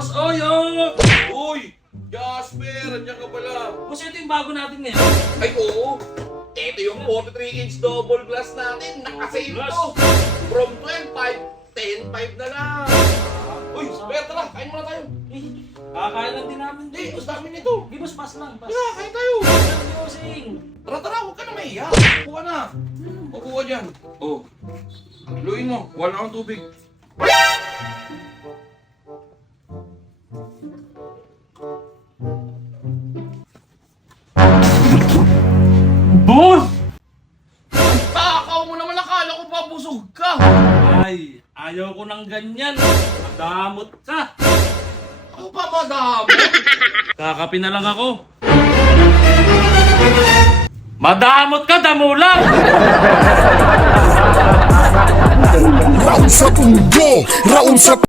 Boss Oyo! Uy! Jasper! Andiyan ka pala! Boss, ito yung bago natin ngayon. Ay, oo! Ito yung 43-inch double glass natin! Naka-sale Glass. to! From 12.5, 10.5 na lang! Uy, Jasper, tara! Kain muna tayo! Kakain lang din namin. Hindi, gusto namin ito! Di, boss, pass lang. Pass. Tara, kain tayo! Bossing. Tara, tara! Huwag ka na mahiya! Upo ka na! Upo ka dyan! Oh, luin mo! Wala akong tubig! Boss! Takaw mo naman! Akala ko pa busog ka! Ay, ayaw ko ng ganyan. Madamot ka. Ako pa madami! Kakapi na lang ako. Madamot ka, damo lang! Raon sa tundo, raon sa